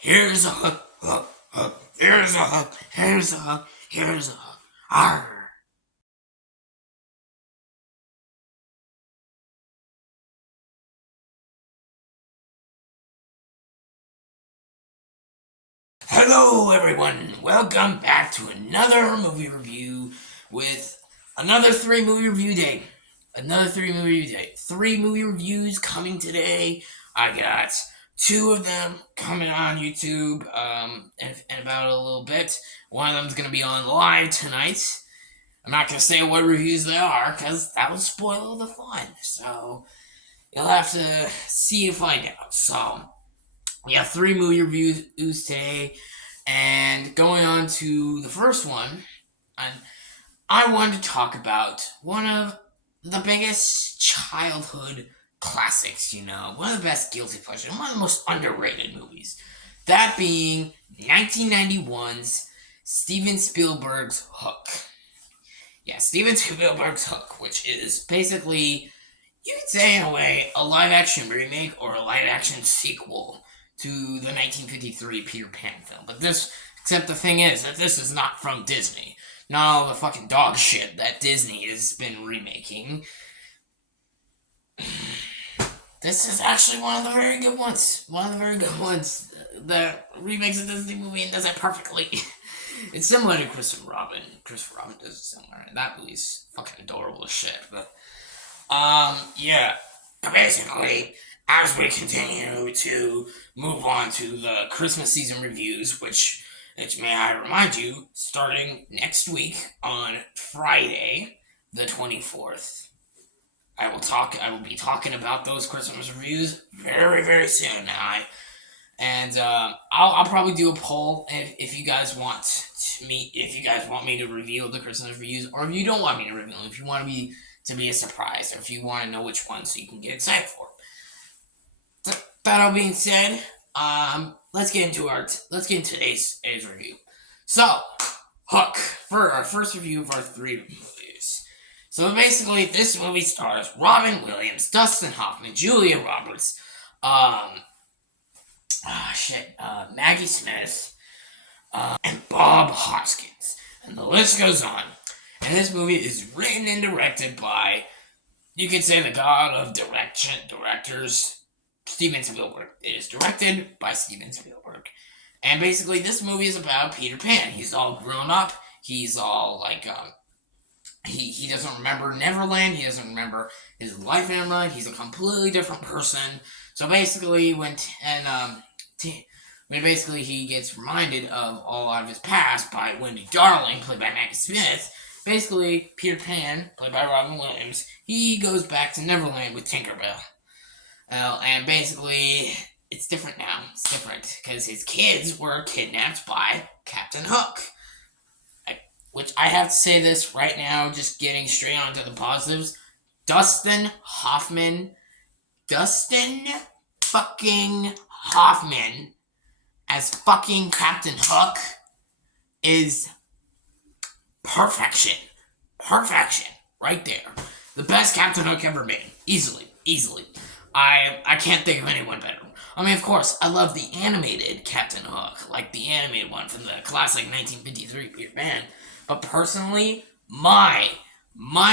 Here's a hook, hook, hook. Here's a hook, here's a hook, here's a hook. Arr. Hello, everyone. Welcome back to another movie review with another three movie review day. Another three movie review day. Three movie reviews coming today. I got two of them coming on YouTube in about a little bit. One of them's going to be on live tonight. I'm not going to say what reviews they are because that would spoil all the fun. So you'll have to see to find out. So we have three movie reviews today. And going on to the first one, I wanted to talk about one of the biggest childhood classics, one of the best guilty pleasures, one of the most underrated movies. That being 1991's Steven Spielberg's Hook. Yeah, Steven Spielberg's Hook, which is basically, you could say in a way, a live action remake or a live action sequel to the 1953 Peter Pan film. Except the thing is that this is not from Disney. Not all the fucking dog shit that Disney has been remaking. This is actually one of the very good ones. One of the very good ones that remakes a Disney movie and does it perfectly. It's similar to Christopher Robin. Christopher Robin does it similar. That movie's fucking adorable as shit. But, yeah. Basically, as we continue to move on to the Christmas season reviews, which may I remind you, starting next week on Friday, the 24th. I will be talking about those Christmas reviews very, very soon now. I'll probably do a poll if you guys want me to reveal the Christmas reviews, or if you don't want me to reveal them, if you want me to be a surprise, or if you want to know which one so you can get excited for it. That all being said, let's get into today's review. So, Hook, for our first review of our three movies. So basically, this movie stars Robin Williams, Dustin Hoffman, Julia Roberts, Maggie Smith, and Bob Hoskins, and the list goes on. And this movie is written and directed by, you could say, the god of directors, Steven Spielberg. It is directed by Steven Spielberg. And basically, this movie is about Peter Pan. He's all grown up. He's all like, he doesn't remember Neverland. He doesn't remember his life in Neverland. He's a completely different person. So basically, when he gets reminded of all of his past by Wendy Darling, played by Maggie Smith, basically, Peter Pan, played by Robin Williams, he goes back to Neverland with Tinkerbell. And basically, it's different now. It's different because his kids were kidnapped by Captain Hook. Which I have to say this right now, just getting straight onto the positives. Dustin fucking Hoffman as fucking Captain Hook is perfection. Perfection. Right there. The best Captain Hook ever made. Easily. I can't think of anyone better. I mean, of course, I love the animated Captain Hook, like the animated one from the classic 1953 Peter Pan. But personally, my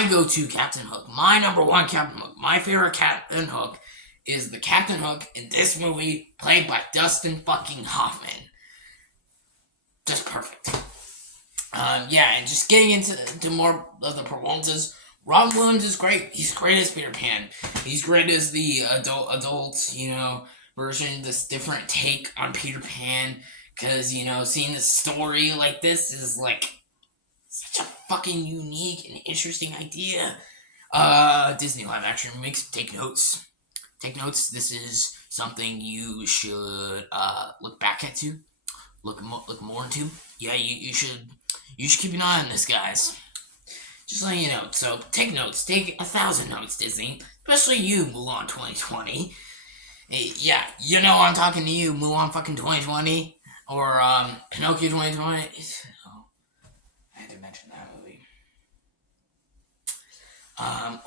go-to Captain Hook, my number one Captain Hook, my favorite Captain Hook is the Captain Hook in this movie played by Dustin fucking Hoffman. Just perfect. And just getting into more of the performances, Robin Williams is great. He's great as Peter Pan. He's great as the adult, version, this different take on Peter Pan. Because, seeing the story like this is like such a fucking unique and interesting idea. Disney live action remakes, take notes. Take notes. This is something you should look back into, look more into. Yeah, you should keep an eye on this, guys. Just letting you know. So take notes. Take 1,000 notes, Disney. Especially you, Mulan 2020. Yeah, I'm talking to you, Mulan fucking 2020 or Pinocchio 2020. I had to mention that movie.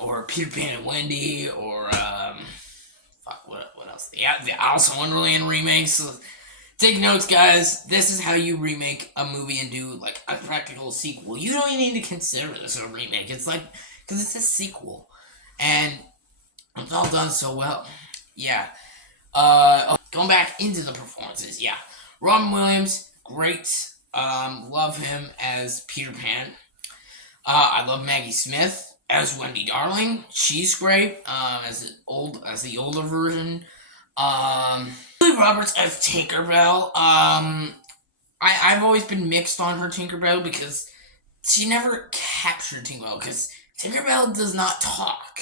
Or Peter Pan and Wendy, or what else? The Alice in Wonderland remakes. Take notes, guys. This is how you remake a movie and do like a practical sequel. You don't even need to consider this a remake. It's like because it's a sequel, and it's all done so well. Yeah. Going back into the performances. Yeah, Robin Williams, great. Love him as Peter Pan. I love Maggie Smith as Wendy Darling. She's great. As the older version. Julie Roberts as Tinkerbell. I've always been mixed on her Tinkerbell because she never captured Tinkerbell because Tinkerbell does not talk.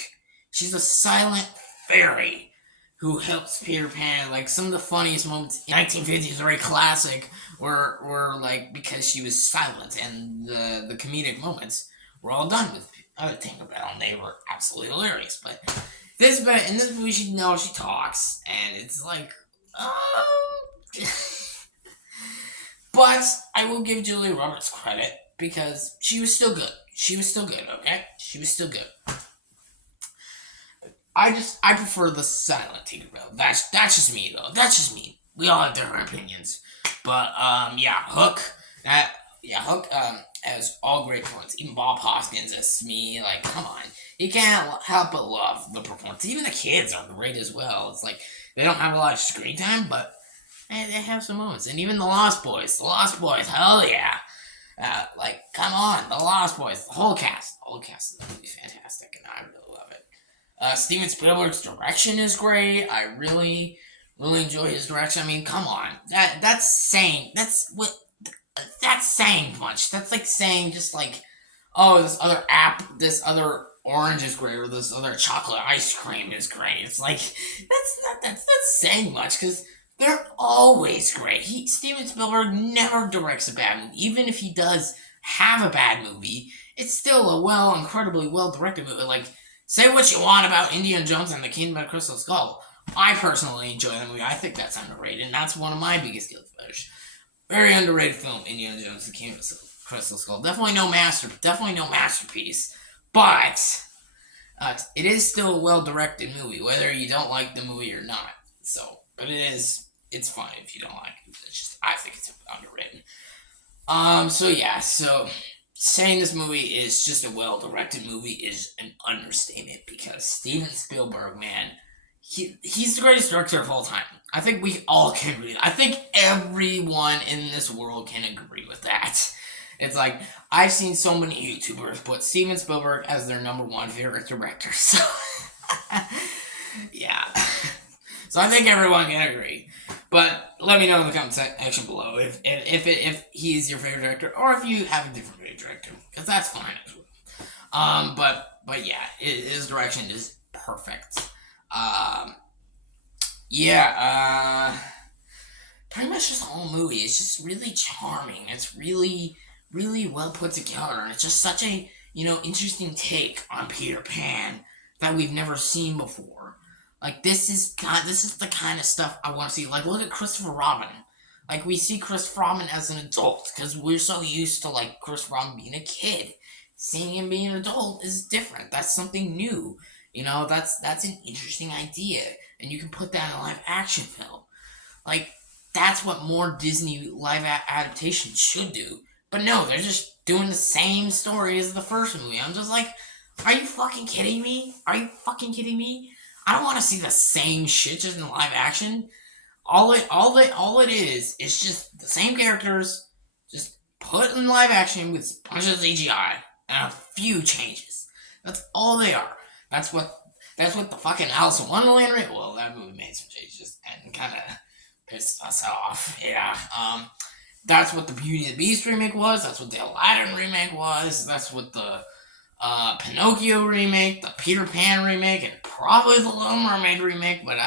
She's a silent fairy who helps Peter Pan. Like some of the funniest moments in 1950s, very classic, were like because she was silent, and the comedic moments were all done with Tinkerbell, and they were absolutely hilarious. But in this movie, she talks, and it's like, but I will give Julia Roberts credit because she was still good. She was still good. Okay, she was still good. I prefer the silent Tinkerbell. That's just me though. That's just me. We all have different opinions. But yeah, Hook. Hook. As all great points. Even Bob Hoskins as Smee. Like, come on, you can't help but love the performance. Even the kids are great as well. It's like they don't have a lot of screen time, but they have some moments. And even the Lost Boys. The Lost Boys. Hell yeah. Like, come on, the Lost Boys. The whole cast is really fantastic, and I really love it. Steven Spielberg's direction is great. I really, really enjoy his direction. I mean, come on, that's saying much. That's like saying just like, oh, this other orange is great, or this other chocolate ice cream is great. It's like that's not saying much because they're always great. Steven Spielberg never directs a bad movie, even if he does have a bad movie. It's still a incredibly well directed movie. Like. Say what you want about Indiana Jones and the Kingdom of the Crystal Skull. I personally enjoy the movie. I think that's underrated, and that's one of my biggest guilty pleasures. Very underrated film, Indiana Jones and the Kingdom of the Crystal Skull. Definitely no masterpiece, but it is still a well-directed movie, whether you don't like the movie or not. So, but it's fine if you don't like it. I think it's underrated. So saying this movie is just a well-directed movie is an understatement because Steven Spielberg, man, he's the greatest director of all time. I think we all can agree. I think everyone in this world can agree with that. It's like, I've seen so many YouTubers put Steven Spielberg as their number one favorite director, so yeah. So I think everyone can agree. But let me know in the comment section below if he is your favorite director or if you have a different favorite director, because that's fine as well. But yeah, his direction is perfect. Pretty much just the whole movie. It's just really charming. It's really, really well put together, and it's just such a interesting take on Peter Pan that we've never seen before. Like this is the kind of stuff I want to see. Like look at Christopher Robin. Like we see Christopher Robin as an adult because we're so used to like Christopher Robin being a kid. Seeing him being an adult is different. That's something new. That's an interesting idea, and you can put that in a live action film. Like that's what more Disney live adaptations should do. But no, they're just doing the same story as the first movie. I'm just like, are you fucking kidding me? I don't want to see the same shit just in live action. All it is just the same characters, just put in live action with a bunch of CGI and a few changes. That's all they are. That's what the fucking Alice in Wonderland well, that movie made some changes and kind of pissed us off. Yeah. That's what the Beauty and the Beast remake was. That's what the Aladdin remake was. That's what the Pinocchio remake, the Peter Pan remake, and probably the Little Mermaid remake. But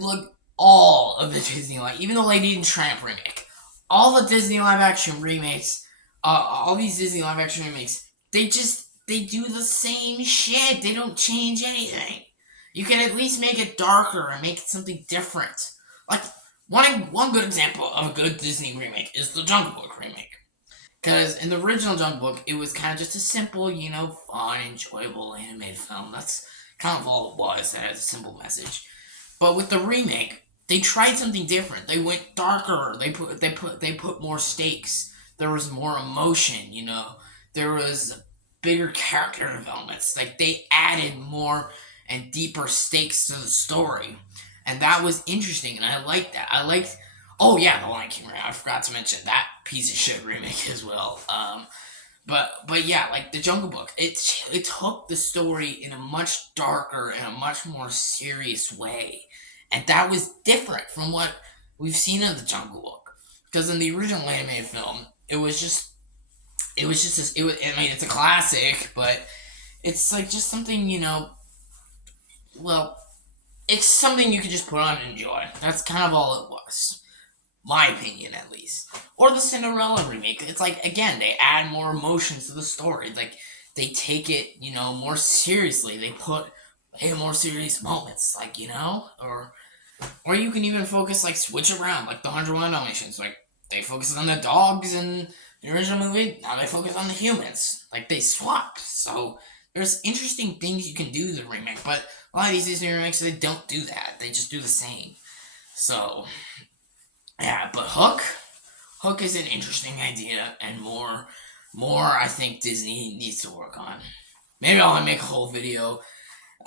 look all of the Disney even the Lady and Tramp remake, all the Disney live action remakes, all these Disney live action remakes, they do the same shit. They don't change anything. You can at least make it darker and make it something different. Like one good example of a good Disney remake is the Jungle Book remake. Because in the original Jungle Book, it was kind of just a simple, fun, enjoyable animated film. That's kind of all it was. It had a simple message. But with the remake, they tried something different. They went darker. They put more stakes. There was more emotion. There was bigger character developments. Like they added more and deeper stakes to the story, and that was interesting. And I liked that. I liked. Oh yeah, the Lion King. I forgot to mention that piece of shit remake as well. But yeah, like the Jungle Book, it took the story in a much darker and a much more serious way, and that was different from what we've seen in the Jungle Book. Because in the original animated film, it was. I mean, it's a classic, but it's like just something Well, it's something you could just put on and enjoy. That's kind of all it was. My opinion, at least. Or the Cinderella remake. It's like, again, they add more emotions to the story. Like, they take it, more seriously. They put more serious moments, like, or you can even focus, like, switch around, like the 101 Dalmatians. Like, they focus on the dogs in the original movie, now they focus on the humans. Like, they swap. So, there's interesting things you can do with the remake, but a lot of these Disney remakes, they don't do that. They just do the same. So, yeah, but Hook is an interesting idea, and more I think Disney needs to work on. Maybe I'll make a whole video.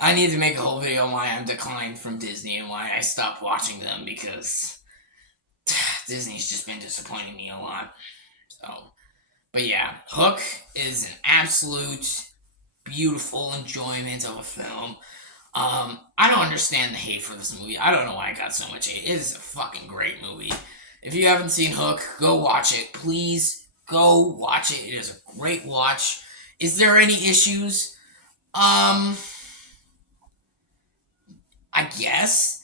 I need to make a whole video on why I'm declined from Disney and why I stopped watching them, because Disney's just been disappointing me a lot. So, but yeah, Hook is an absolute beautiful enjoyment of a film. I don't understand the hate for this movie. I don't know why I got so much hate. It is a fucking great movie. If you haven't seen Hook, go watch it. Please go watch it. It is a great watch. Is there any issues? I guess.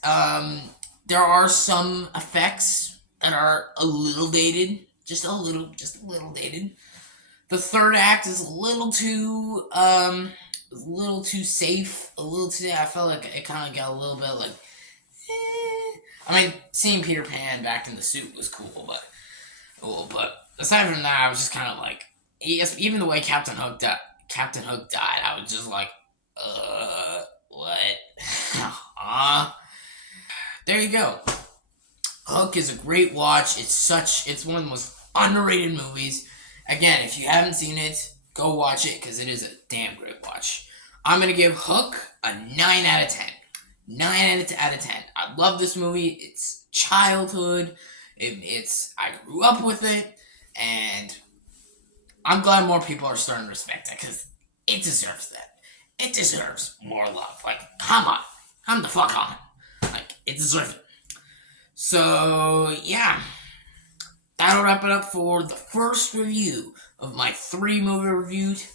There are some effects that are a little dated. Just a little dated. The third act is a little too safe, a little too. I felt like it kind of got a little bit like. I mean, seeing Peter Pan back in the suit was cool, but aside from that, I was just kind of like, even the way Captain Hook died, I was just like, what? There you go. Hook is a great watch. It's one of the most underrated movies. Again, if you haven't seen it, go watch it, because it is a damn great watch. I'm going to give Hook a 9 out of 10. 9 out of 10. I love this movie. It's childhood. I grew up with it, and I'm glad more people are starting to respect it, because it deserves that. It deserves more love. Like, come on. Come the fuck on. Like, it deserves it. So, yeah. That'll wrap it up for the first review of my 3 movie reviews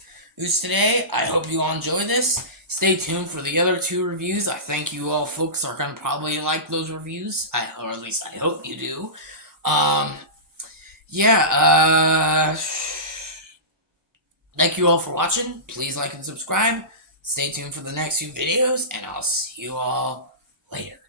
today. I hope you all enjoy this. Stay tuned for the other 2 reviews. I think you all folks are going to probably like those reviews. Or at least I hope you do. Thank you all for watching. Please like and subscribe. Stay tuned for the next few videos, and I'll see you all later.